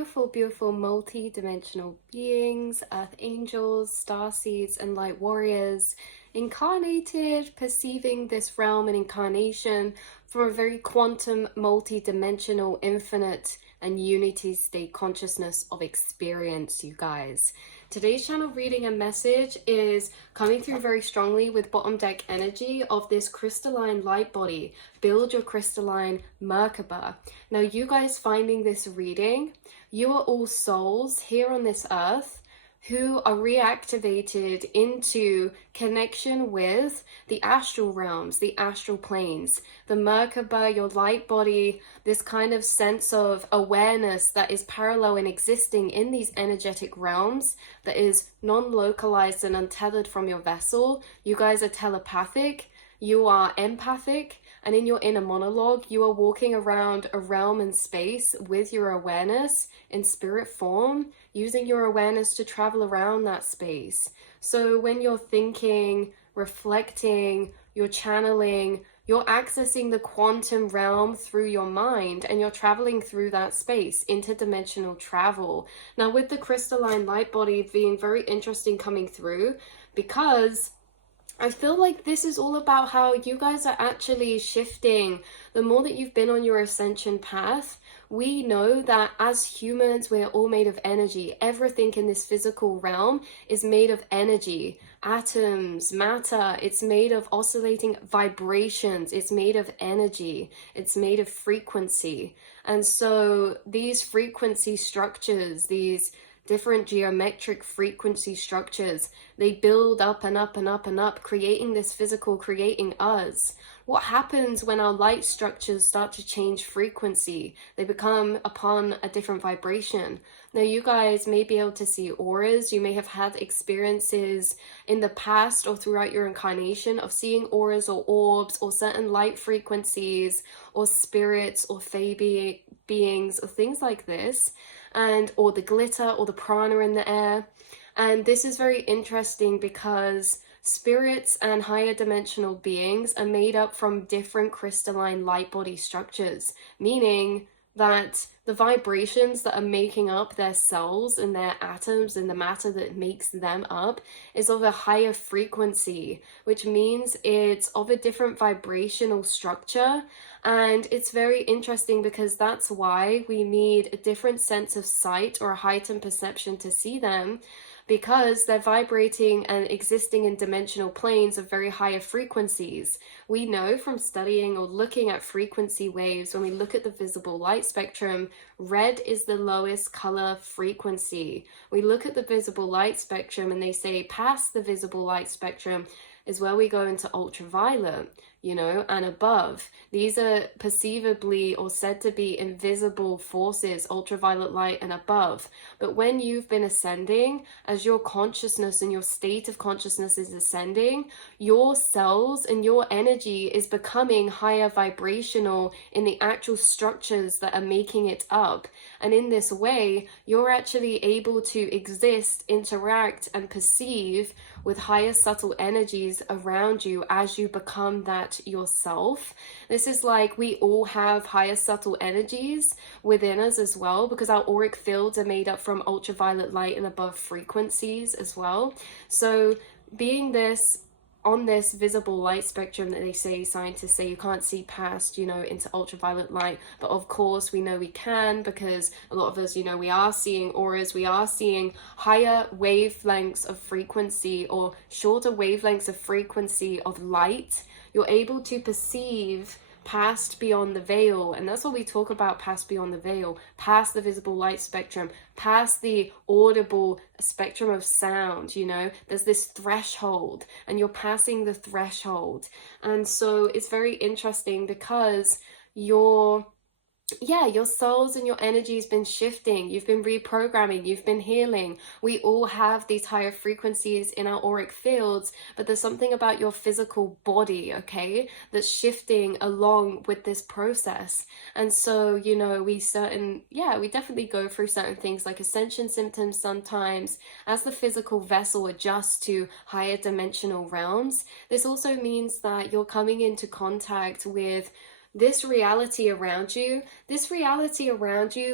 beautiful, beautiful multi-dimensional beings, earth angels, star seeds, and light warriors, incarnated, perceiving this realm and incarnation from a very quantum, multi-dimensional, infinite, and unity state consciousness of experience, you guys. Today's channel reading and message is coming through very strongly with bottom deck energy of this crystalline light body. Build your crystalline Merkaba. Now, you guys finding this reading, you are all souls here on this earth who are reactivated into connection with the astral realms, the astral planes, the Merkaba, your light body, this kind of sense of awareness that is parallel and existing in these energetic realms, that is non-localized and untethered from your vessel. You guys are telepathic, you are empathic, and in your inner monologue, you are walking around a realm and space with your awareness in spirit form, using your awareness to travel around that space. So when you're thinking, reflecting, you're channeling, you're accessing the quantum realm through your mind, and you're traveling through that space, interdimensional travel. Now, with the crystalline light body being very interesting coming through, because I feel like this is all about how you guys are actually shifting. The more that you've been on your ascension path, we know that as humans, we're all made of energy. Everything in this physical realm is made of energy, atoms, matter. It's made of oscillating vibrations. It's made of energy. It's made of frequency. And so these frequency structures, these different geometric frequency structures, they build up and up and up and up, creating this physical, creating us. What happens when our light structures start to change frequency? They become upon a different vibration. Now, you guys may be able to see auras. You may have had experiences in the past or throughout your incarnation of seeing auras or orbs or certain light frequencies or spirits or fae beings or things like this, and or the glitter or the prana in the air. And this is very interesting because spirits and higher dimensional beings are made up from different crystalline light body structures, meaning that the vibrations that are making up their cells and their atoms and the matter that makes them up is of a higher frequency, which means it's of a different vibrational structure. And it's very interesting because that's why we need a different sense of sight or a heightened perception to see them, because they're vibrating and existing in dimensional planes of very higher frequencies. We know from studying or looking at frequency waves, when we look at the visible light spectrum, red is the lowest color frequency. We look at the visible light spectrum and they say past the visible light spectrum is where we go into ultraviolet, and above. These are perceivably or said to be invisible forces, ultraviolet light and above. But when you've been ascending, as your consciousness and your state of consciousness is ascending, your cells and your energy is becoming higher vibrational in the actual structures that are making it up. And in this way, you're actually able to exist, interact, and perceive with higher subtle energies around you as you become that yourself. This is like we all have higher subtle energies within us as well, because our auric fields are made up from ultraviolet light and above frequencies as well. So being this on this visible light spectrum that they say, scientists say you can't see past, into ultraviolet light. But of course, we know we can, because a lot of us, we are seeing auras, we are seeing higher wavelengths of frequency or shorter wavelengths of frequency of light. You're able to perceive past beyond the veil, and that's what we talk about, past beyond the veil, past the visible light spectrum, past the audible spectrum of sound. There's this threshold, and you're passing the threshold. And so it's very interesting because your souls and your energy has been shifting. You've been reprogramming, you've been healing. We all have these higher frequencies in our auric fields, but there's something about your physical body, okay, that's shifting along with this process. And so, we definitely go through certain things like ascension symptoms sometimes as the physical vessel adjusts to higher dimensional realms. This also means that you're coming into contact with this reality around you,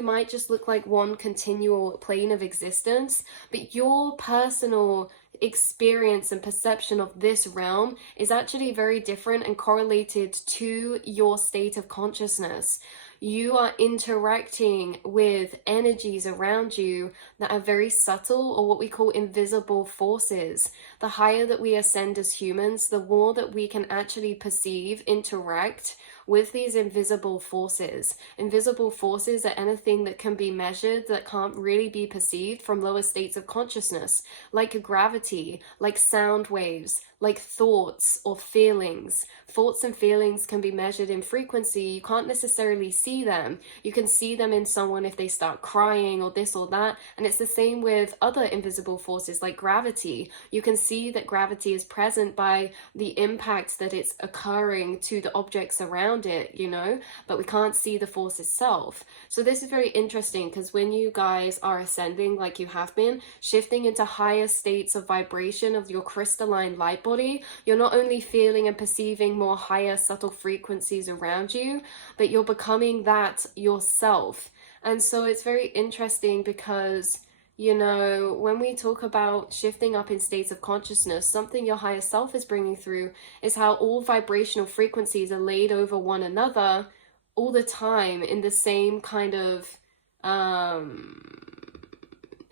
might just look like one continual plane of existence, but your personal experience and perception of this realm is actually very different and correlated to your state of consciousness. You are interacting with energies around you that are very subtle, or what we call invisible forces. The higher that we ascend as humans, the more that we can actually perceive, interact with these invisible forces. Invisible forces are anything that can be measured that can't really be perceived from lower states of consciousness, like gravity, like sound waves, like thoughts or feelings. Thoughts and feelings can be measured in frequency. You can't necessarily see them. You can see them in someone if they start crying or this or that. And it's the same with other invisible forces like gravity. You can see that gravity is present by the impact that it's occurring to the objects around it, you know, but we can't see the force itself. So this is very interesting, because when you guys are ascending like you have been, shifting into higher states of vibration of your crystalline light body, you're not only feeling and perceiving more higher subtle frequencies around you, but you're becoming that yourself. And so it's very interesting because, you know, when we talk about shifting up in states of consciousness, something your higher self is bringing through is how all vibrational frequencies are laid over one another all the time in the same kind of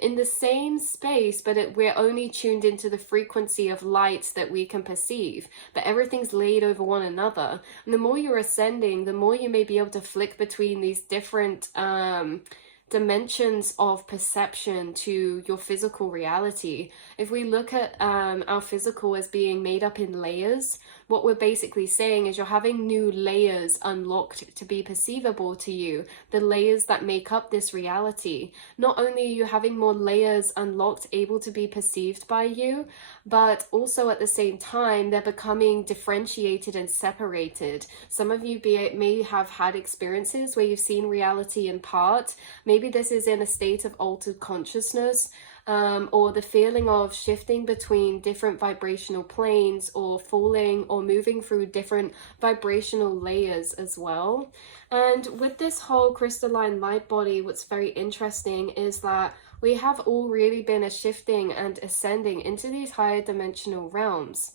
in the same space, but we're only tuned into the frequency of light that we can perceive, but everything's laid over one another. And the more you're ascending, the more you may be able to flick between these different dimensions of perception to your physical reality. If we look at our physical as being made up in layers, what we're basically saying is you're having new layers unlocked to be perceivable to you, the layers that make up this reality. Not only are you having more layers unlocked able to be perceived by you, but also at the same time they're becoming differentiated and separated. Some of you may have had experiences where you've seen reality in part. Maybe this is in a state of altered consciousness, or the feeling of shifting between different vibrational planes, or falling or moving through different vibrational layers as well. And with this whole crystalline light body, what's very interesting is that we have all really been shifting and ascending into these higher dimensional realms.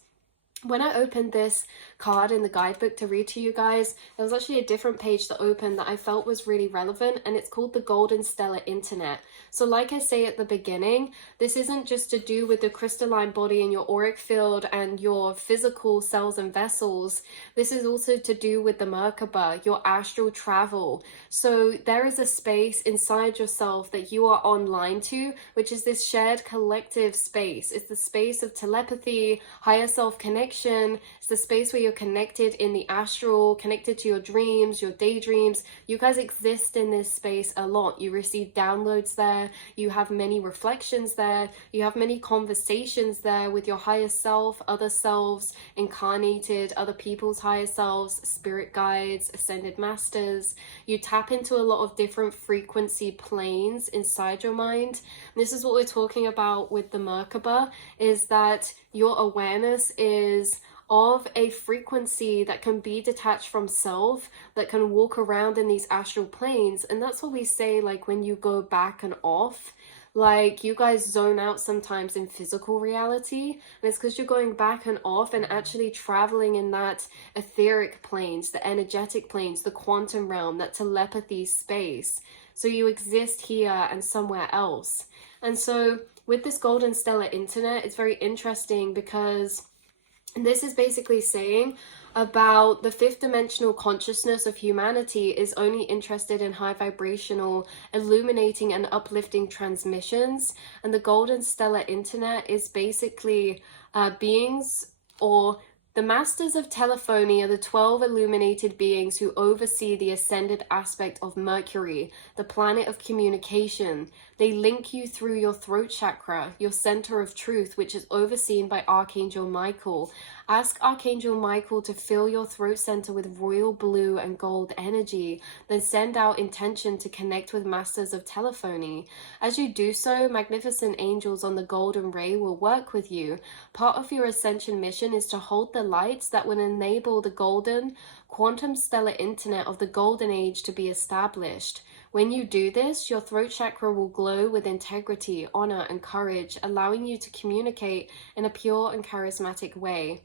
When I opened this card in the guidebook to read to you guys, there was actually a different page that opened that I felt was really relevant, and it's called the Golden Stellar Internet. So like I say at the beginning, this isn't just to do with the crystalline body and your auric field and your physical cells and vessels. This is also to do with the Merkaba, your astral travel. So there is a space inside yourself that you are online to, which is this shared collective space. It's the space of telepathy, higher self connection. It's the space where you're connected in the astral, connected to your dreams, your daydreams. You guys exist in this space a lot. You receive downloads there. You have many reflections there. You have many conversations there with your higher self, other selves, incarnated, other people's higher selves, spirit guides, ascended masters. You tap into a lot of different frequency planes inside your mind. And this is what we're talking about with the Merkaba, is that your awareness is of a frequency that can be detached from self, that can walk around in these astral planes. And that's what we say, like when you go back and off, like you guys zone out sometimes in physical reality, and it's because you're going back and off and actually traveling in that etheric planes, the energetic planes, the quantum realm, that telepathy space. So you exist here and somewhere else. And so with this Golden Stellar Internet, it's very interesting because this is basically saying about the fifth dimensional consciousness of humanity is only interested in high vibrational, illuminating and uplifting transmissions. And the Golden Stellar Internet is basically beings, or the masters of telephony are the 12 illuminated beings who oversee the ascended aspect of Mercury, the planet of communication. They link you through your throat chakra, your center of truth, which is overseen by Archangel Michael. Ask Archangel Michael to fill your throat center with royal blue and gold energy, then send out intention to connect with masters of telephony. As you do so, magnificent angels on the golden ray will work with you. Part of your ascension mission is to hold the the lights that will enable the golden quantum stellar internet of the golden age to be established. When you do this, your throat chakra will glow with integrity, honor, and courage, allowing you to communicate in a pure and charismatic way.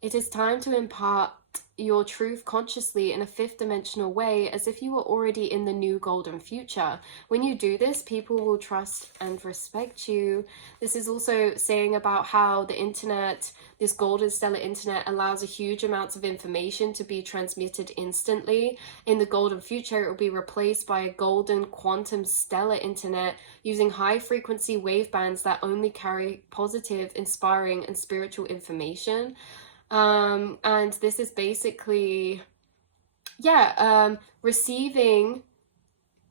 It is time to impart your truth consciously in a fifth dimensional way, as if you were already in the new golden future. When you do this, people will trust and respect you. This is also saying about how the internet, this golden stellar internet, allows a huge amounts of information to be transmitted instantly. In the golden future, it will be replaced by a golden quantum stellar internet using high frequency wave bands that only carry positive, inspiring, and spiritual information. And this is basically, receiving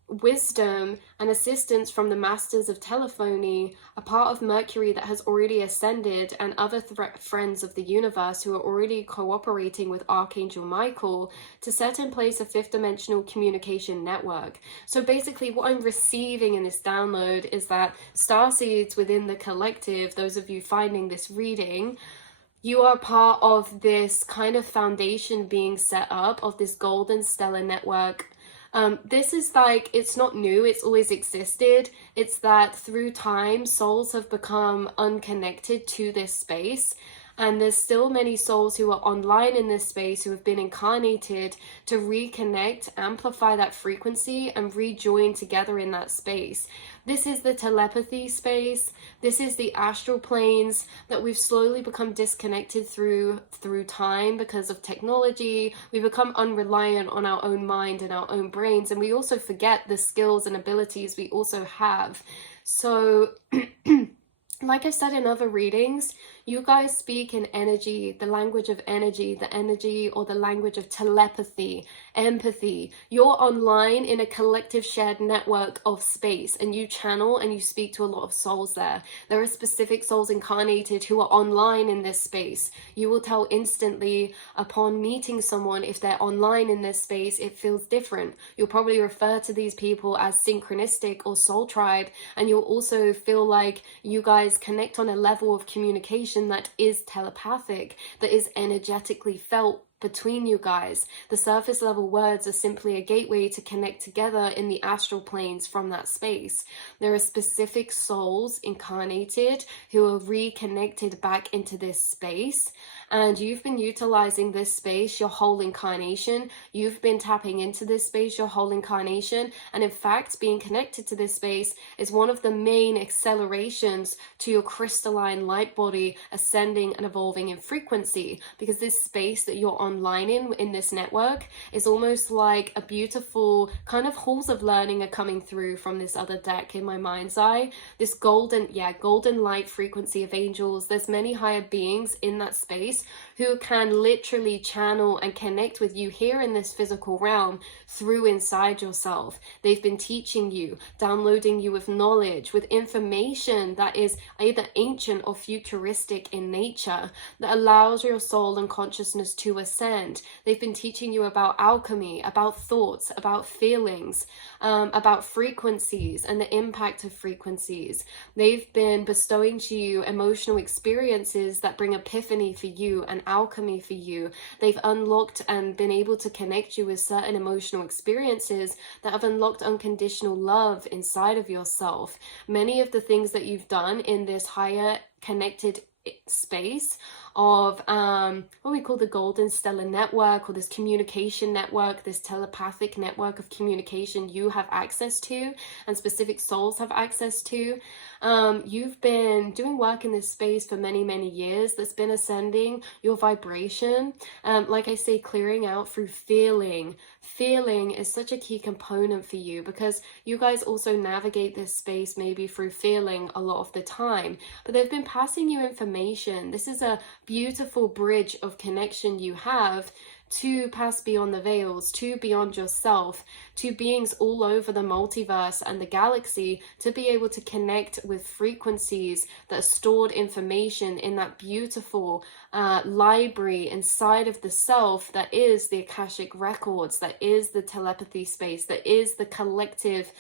wisdom and assistance from the masters of telephony, a part of Mercury that has already ascended, and other friends of the universe who are already cooperating with Archangel Michael to set in place a fifth dimensional communication network. So basically what I'm receiving in this download is that starseeds within the collective, those of you finding this reading, you are part of this kind of foundation being set up of this golden stellar network. This is like, it's not new, it's always existed. It's that through time, souls have become unconnected to this space. And there's still many souls who are online in this space who have been incarnated to reconnect, amplify that frequency, and rejoin together in that space. This is the telepathy space. This is the astral planes that we've slowly become disconnected through time because of technology. We become unreliant on our own mind and our own brains, and we also forget the skills and abilities we also have. So like I said in other readings, you guys speak in energy, the language of energy, the energy or the language of telepathy, empathy. You're online in a collective shared network of space, and you channel and you speak to a lot of souls there. There are specific souls incarnated who are online in this space. You will tell instantly upon meeting someone if they're online in this space, it feels different. You'll probably refer to these people as synchronistic or soul tribe, and you'll also feel like you guys connect on a level of communication that is telepathic, that is energetically felt between you guys. The surface level words are simply a gateway to connect together in the astral planes from that space. There are specific souls incarnated who are reconnected back into this space, and you've been utilizing this space your whole incarnation. You've been tapping into this space your whole incarnation, and in fact being connected to this space is one of the main accelerations to your crystalline light body ascending and evolving in frequency, because this space that you're online in this network is almost like a beautiful kind of halls of learning are coming through from this other deck in my mind's eye. This golden light frequency of angels. There's many higher beings in that space who can literally channel and connect with you here in this physical realm through inside yourself. They've been teaching you, downloading you with knowledge, with information that is either ancient or futuristic in nature, that allows your soul and consciousness to ascend. They've been teaching you about alchemy, about thoughts, about feelings, about frequencies and the impact of frequencies. They've been bestowing to you emotional experiences that bring epiphany for you and alchemy for you. They've unlocked and been able to connect you with certain emotional experiences that have unlocked unconditional love inside of yourself. Many of the things that you've done in this higher connected space of what we call the golden stellar network, or this communication network, this telepathic network of communication you have access to and specific souls have access to. You've been doing work in this space for many years that's been ascending your vibration, like I say, clearing out through feeling. Feeling is such a key component for you, because you guys also navigate this space maybe through feeling a lot of the time, but they've been passing you information. This is a beautiful bridge of connection you have to pass beyond the veils, to beyond yourself, to beings all over the multiverse and the galaxy, to be able to connect with frequencies that are stored information in that beautiful library inside of the self that is the Akashic records, that is the telepathy space, that is the collective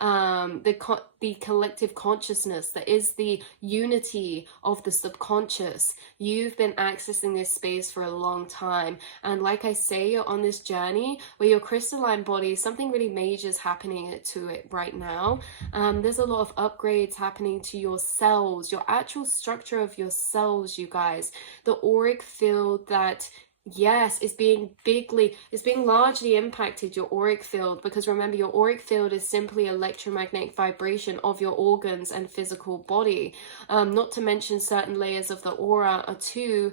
the collective consciousness, that is the unity of the subconscious. You've been accessing this space for a long time, and like I say, you're on this journey where your crystalline body, something really major is happening to it right now. There's a lot of upgrades happening to your cells, your actual structure of your cells, you guys. The auric field that, yes, it's being largely impacted, your auric field, because remember, your auric field is simply electromagnetic vibration of your organs and physical body. Not to mention certain layers of the aura are two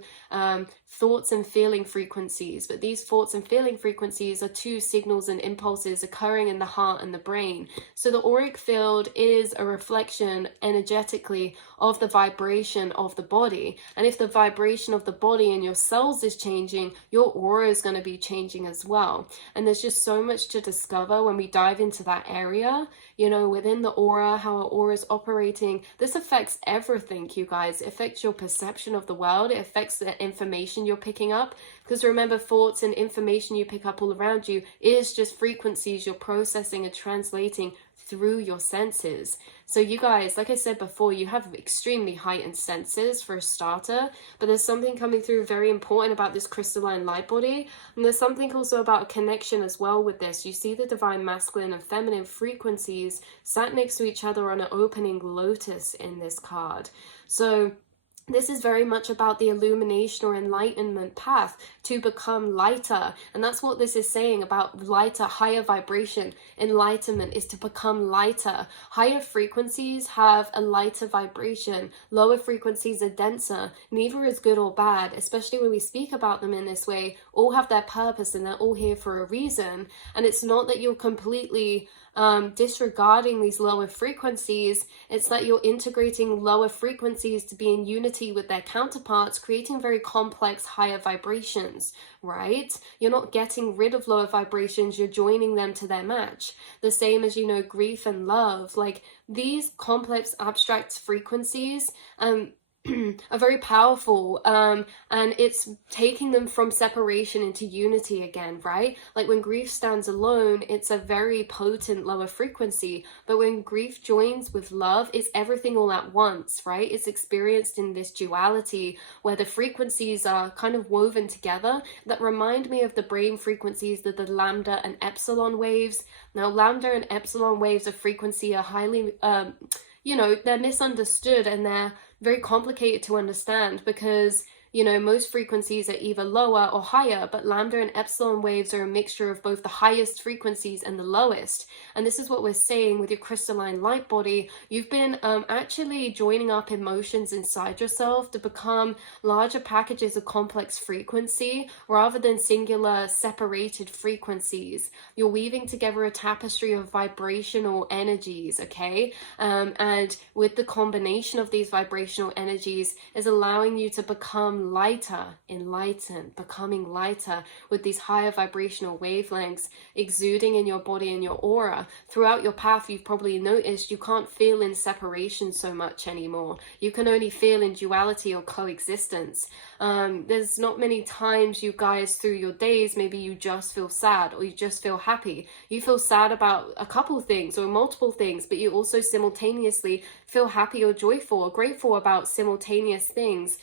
thoughts and feeling frequencies, but these thoughts and feeling frequencies are two signals and impulses occurring in the heart and the brain. So the auric field is a reflection energetically of the vibration of the body, and if the vibration of the body and your cells is changing, your aura is going to be changing as well. And there's just so much to discover when we dive into that area, you know, within the aura, how our aura is operating. This affects everything, you guys. It affects your perception of the world. It affects the information you're picking up, because remember, thoughts and information you pick up all around you is just frequencies you're processing and translating through your senses. So you guys, like I said before, you have extremely heightened senses for a starter, but there's something coming through very important about this crystalline light body, and there's something also about a connection as well with this. You see the divine masculine and feminine frequencies sat next to each other on an opening lotus in this card. So this is very much about the illumination or enlightenment path to become lighter. And that's what this is saying about lighter, higher vibration. Enlightenment is to become lighter. Higher frequencies have a lighter vibration. Lower frequencies are denser. Neither is good or bad, especially when we speak about them in this way. All have their purpose and they're all here for a reason. And it's not that you're completely disregarding these lower frequencies. It's that you're integrating lower frequencies to be in unity with their counterparts, creating very complex higher vibrations, right? You're not getting rid of lower vibrations, you're joining them to their match. The same as, you know, grief and love. Like, these complex abstract frequencies are very powerful, and it's taking them from separation into unity again, right? Like when grief stands alone, it's a very potent lower frequency, but when grief joins with love, it's everything all at once, right? It's experienced in this duality where the frequencies are kind of woven together that remind me of the brain frequencies, that the lambda and epsilon waves. Now, lambda and epsilon waves of frequency are highly you know, they're misunderstood and they're very complicated to understand, because, you know, most frequencies are either lower or higher, but lambda and epsilon waves are a mixture of both the highest frequencies and the lowest. And this is what we're saying with your crystalline light body. You've been actually joining up emotions inside yourself to become larger packages of complex frequency rather than singular separated frequencies. You're weaving together a tapestry of vibrational energies, okay? And with the combination of these vibrational energies is allowing you to become lighter, enlightened, becoming lighter with these higher vibrational wavelengths exuding in your body and your aura. Throughout your path, you've probably noticed you can't feel in separation so much anymore. You can only feel in duality or coexistence. There's not many times, you guys, through your days, maybe you just feel sad or you just feel happy. You feel sad about a couple things or multiple things, but you also simultaneously feel happy or joyful or grateful about simultaneous things.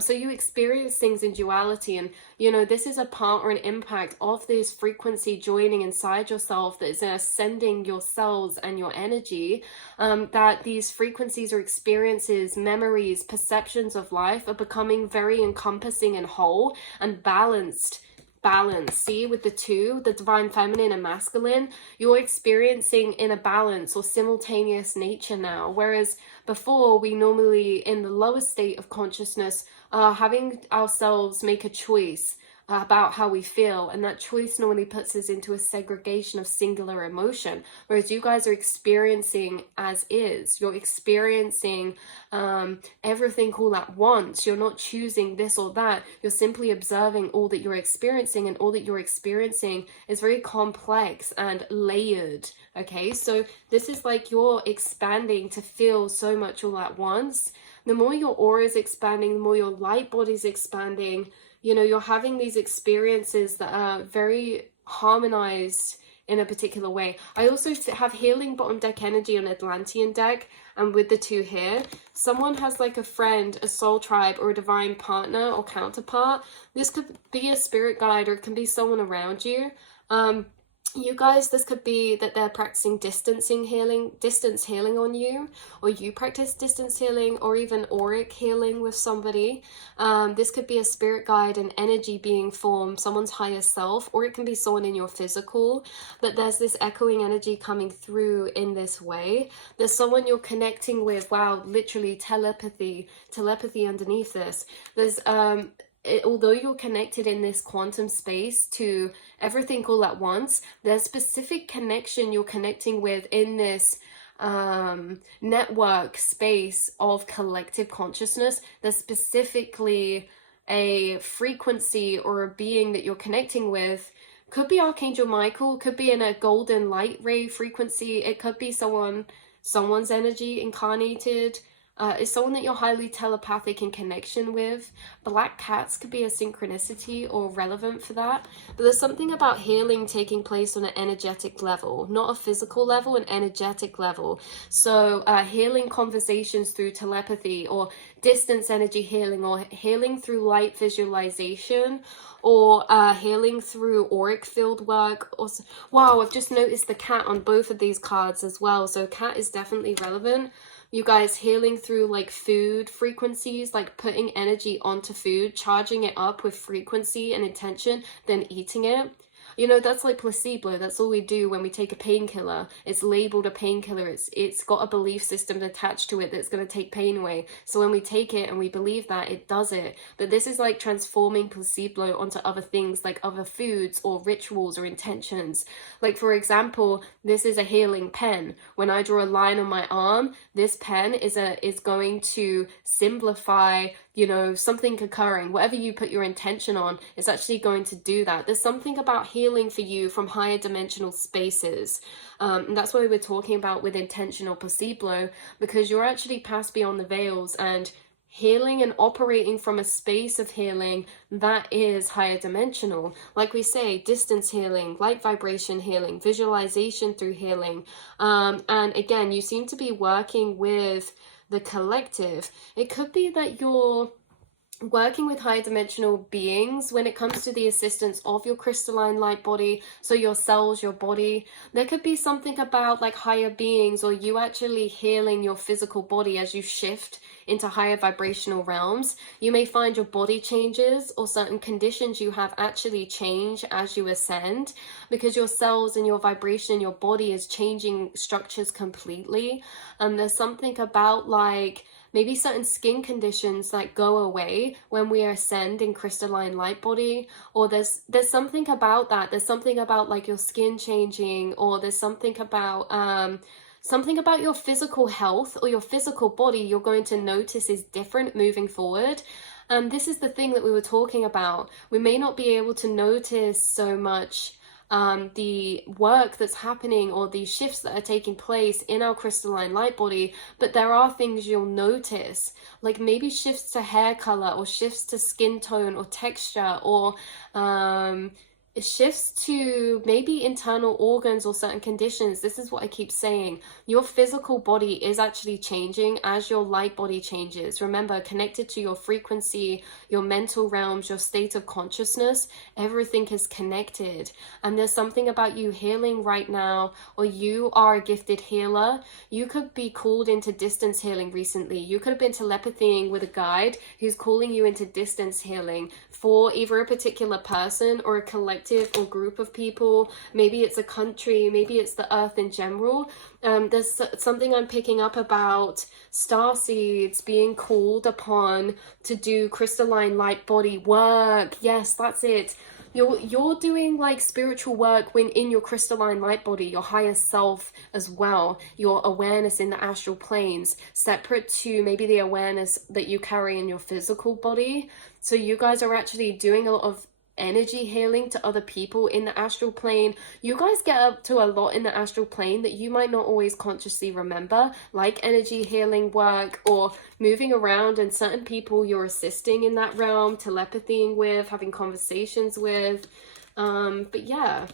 So you experience things in duality, and, you know, this is a part or an impact of this frequency joining inside yourself that is ascending your cells and your energy, that these frequencies or experiences, memories, perceptions of life are becoming very encompassing and whole and balanced. See, with the two, the divine feminine and masculine, you're experiencing in a balance or simultaneous nature now, whereas before we normally, in the lower state of consciousness, are having ourselves make a choice about how we feel, and that choice normally puts us into a segregation of singular emotion, whereas you guys are experiencing as is. You're experiencing everything all at once. You're not choosing this or that. You're simply observing all that you're experiencing, and all that you're experiencing is very complex and layered. Okay, so this is like you're expanding to feel so much all at once. The more your aura is expanding, the more your light body is expanding. You know, you're having these experiences that are very harmonized in a particular way. I also have healing bottom deck energy on Atlantean deck, and with the 2 here, someone has like a friend, a soul tribe, or a divine partner or counterpart. This could be a spirit guide, or it can be someone around you. You guys, this could be that they're practicing distance healing on you, or you practice distance healing, or even auric healing with somebody. This could be a spirit guide, an energy being formed, someone's higher self, or it can be someone in your physical, but there's this echoing energy coming through in this way. There's someone you're connecting with. Wow, literally telepathy underneath this. There's although you're connected in this quantum space to everything all at once, there's specific connection you're connecting with in this network space of collective consciousness. There's specifically a frequency or a being that you're connecting with. Could be Archangel Michael, could be in a golden light ray frequency, it could be someone's energy incarnated. Is someone that you're highly telepathic in connection with. Black cats could be a synchronicity or relevant for that. But there's something about healing taking place on an energetic level, not a physical level, an energetic level. So healing conversations through telepathy, or distance energy healing, or healing through light visualization, or healing through auric field work. Or, wow, I've just noticed the cat on both of these cards as well. So cat is definitely relevant. You guys, healing through like food frequencies, like putting energy onto food, charging it up with frequency and intention, then eating it. You know, that's like placebo. That's all we do when we take a painkiller. It's labeled a painkiller. It's got a belief system attached to it that's going to take pain away. So when we take it and we believe that, it does it. But this is like transforming placebo onto other things, like other foods or rituals or intentions. Like, for example, this is a healing pen. When I draw a line on my arm, this pen is going to simplify, you know, something occurring. Whatever you put your intention on, it's actually going to do that. There's something about healing for you from higher dimensional spaces. And that's what we were talking about with intentional placebo, because you're actually passed beyond the veils and healing and operating from a space of healing that is higher dimensional. Like we say, distance healing, light vibration healing, visualization through healing. And again, you seem to be working with the collective. It could be that you're working with higher dimensional beings when it comes to the assistance of your crystalline light body, so your cells, your body. There could be something about like higher beings, or you actually healing your physical body as you shift into higher vibrational realms. You may find your body changes, or certain conditions you have actually change as you ascend, because your cells and your vibration, your body is changing structures completely. And there's something about like maybe certain skin conditions that go away when we ascend in crystalline light body, or there's something about that. There's something about like your skin changing, or there's something about your physical health or your physical body you're going to notice is different moving forward. And this is the thing that we were talking about. We may not be able to notice so much the work that's happening or the shifts that are taking place in our crystalline light body, but there are things you'll notice, like maybe shifts to hair color, or shifts to skin tone or texture, or shifts to maybe internal organs or certain conditions. This is what I keep saying. Your physical body is actually changing as your light body changes. Remember, connected to your frequency, your mental realms, your state of consciousness, everything is connected. And there's something about you healing right now, or you are a gifted healer. You could be called into distance healing recently. You could have been telepathying with a guide who's calling you into distance healing for either a particular person or a collective or group of people. Maybe it's a country, maybe it's the earth in general. There's something I'm picking up about starseeds being called upon to do crystalline light body work. Yes, that's it. You're doing like spiritual work when in your crystalline light body, your higher self as well, your awareness in the astral planes, separate to maybe the awareness that you carry in your physical body. So you guys are actually doing a lot of energy healing to other people in the astral plane. You guys get up to a lot in the astral plane that you might not always consciously remember, like energy healing work or moving around, and certain people you're assisting in that realm, telepathying with, having conversations with. But yeah,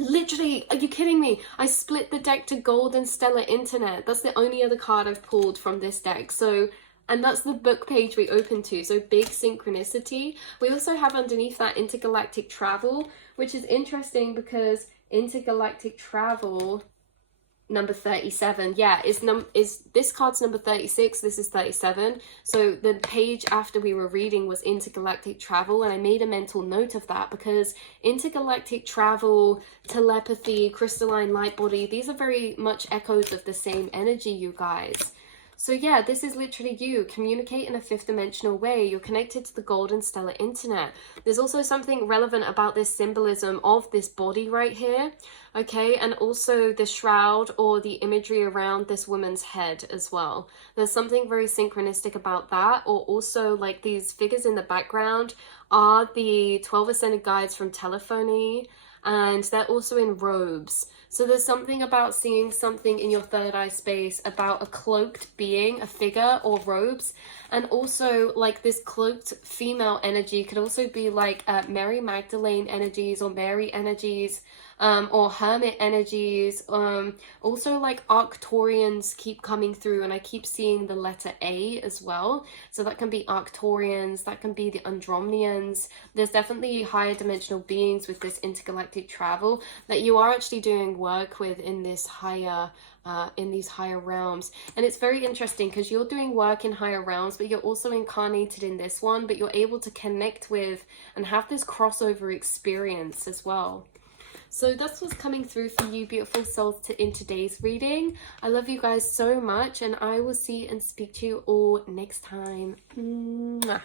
Literally, are you kidding me? I split the deck to gold and stellar internet. That's the only other card I've pulled from this deck. So, and that's the book page we open to. So big synchronicity. We also have underneath that intergalactic travel, which is interesting because intergalactic travel number 37, yeah, is this card's number 36, this is 37. So the page after we were reading was intergalactic travel, and I made a mental note of that because intergalactic travel, telepathy, crystalline light body, these are very much echoes of the same energy, you guys. So yeah, this is literally you. Communicate in a fifth dimensional way. You're connected to the golden stellar internet. There's also something relevant about this symbolism of this body right here, okay? And also the shroud or the imagery around this woman's head as well. There's something very synchronistic about that. Or also like these figures in the background are the 12 ascended guides from telephony, and they're also in robes. So there's something about seeing something in your third eye space about a cloaked being, a figure or robes. And also like this cloaked female energy could also be like Mary Magdalene energies or Mary energies, or hermit energies. Also like Arcturians keep coming through, and I keep seeing the letter A as well. So that can be Arcturians, that can be the Andromnians. There's definitely higher dimensional beings with this intergalactic travel that you are actually doing work with in this higher in these higher realms. And it's very interesting because you're doing work in higher realms, but you're also incarnated in this one, but you're able to connect with and have this crossover experience as well. So that's what's coming through for you, beautiful souls, in today's reading. I love you guys so much, and I will see and speak to you all next time. Mwah.